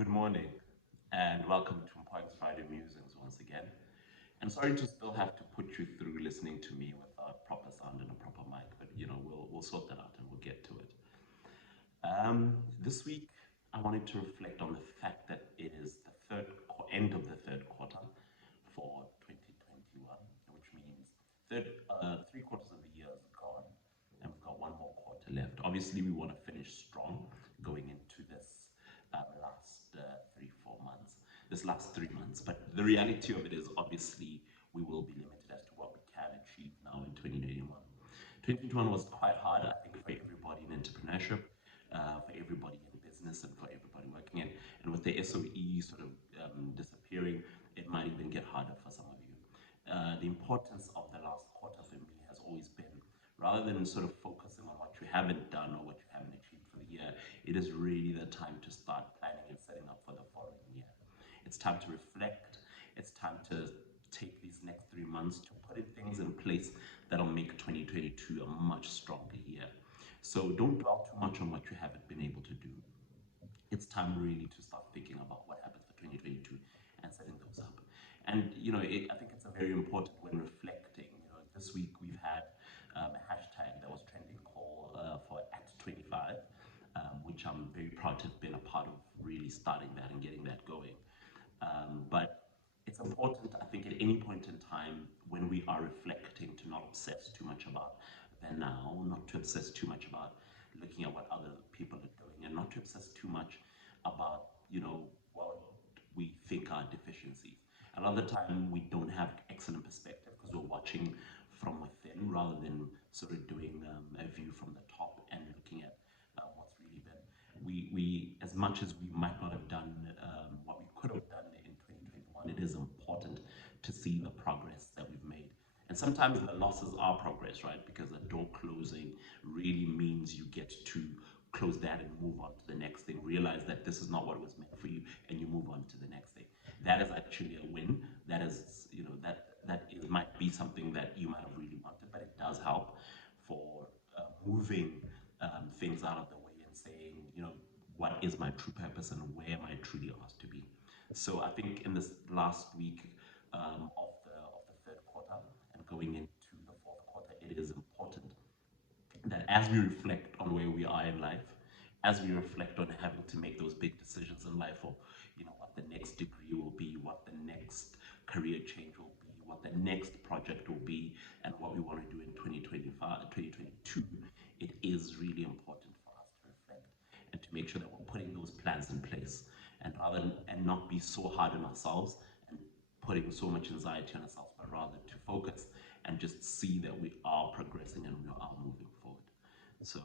Good morning, and welcome to Mphoeng's Friday Musings once again. And sorry to still have to put you through listening to me without proper sound and a proper mic, but we'll sort that out and we'll get to it. This week, I wanted to reflect on the fact that it is the end of the third quarter for 2021, which means three quarters of the year is gone, and we've got one more quarter left. Obviously, we want to finish strong going into this last 3 4 months, this last 3 months. But the reality of it is, obviously, we will be limited as to what we can achieve now in 2021. 2021 was quite hard, I think, for everybody in entrepreneurship, for everybody in business, and for everybody working in. And with the SOE sort of disappearing, it might even get harder for some of you. The importance of the last quarter for me has always been, rather than sort of focusing on what you haven't done or what you haven't achieved for the year, it is really the time to start planning and setting up for the following year. It's time to reflect. It's time to take these next 3 months to put in things in place that'll make 2022 a much stronger year. So don't dwell too much on what you haven't been able to do. It's time really to start thinking about what happens for 2022 and setting those up. And I think it's a very important when reflecting. This week we've had a hashtag that was trending call for at 25, which I'm very proud to have been a part of really starting that and getting that going. But it's important, I think, at any point in time when we are reflecting to not obsess too much about the now, not to obsess too much about looking at what other people are doing, and not to obsess too much about, what we think are deficiencies. A lot of the time we don't have excellent perspective because we're watching from within rather than sort of doing a view from the top and looking at what's really been. We as much as we might not have done what we could have done in 2021, it is important to see the progress that we've made. And sometimes the losses are progress, right? Because a door closing really means you get to close that and move on to the next thing. Realize that this is not what was meant for you, and you move on to the next thing. That is actually a win. That is, might be something that you might have really wanted, but it does help for moving things out of the way and saying, what is my true purpose and where am I truly asked to be. So I think in this last week of the third quarter and going into the fourth quarter, it is important that as we reflect on where we are in life, as we reflect on having to make those big decisions in life, or what the next degree will be, what the next career change will be, what the next project will be, and what we want to do in 2025, 2022, it is really important for us to reflect and to make sure that we're putting those plans in place, and not be so hard on ourselves and putting so much anxiety on ourselves, but rather to focus and just see that we are progressing and we are moving forward. So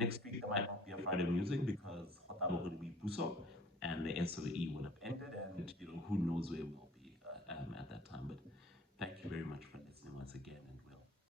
next week there might not be a Friday Musing because Hotabo will be Puso and the SOE